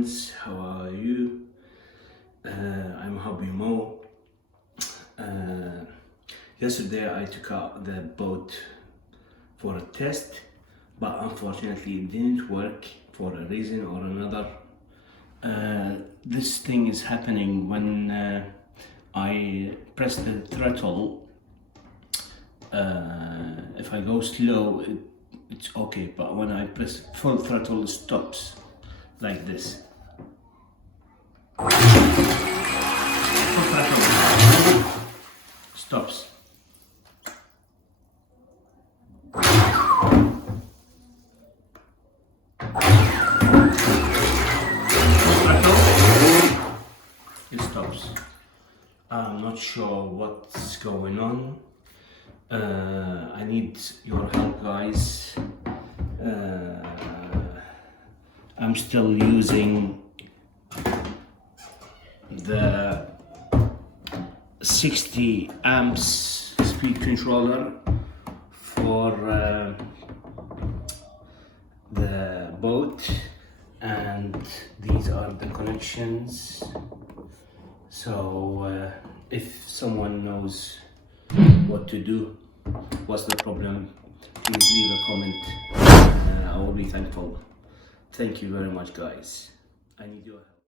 friends, how are you? I'm Hobby Mo. Yesterday I took out the boat for a test, but unfortunately it didn't work for a reason or another. This thing is happening when I press the throttle. If I go slow, it's okay, but when I press full throttle, it stops like this. Full throttle stops. It stops. I'm not sure what's going on. I need your help, guys. I'm still using the 60 amps speed controller for the boat, and these are the connections. So if someone knows what to do, what's the problem, please leave a comment. I will be thankful. Thank you very much, guys. I need your help.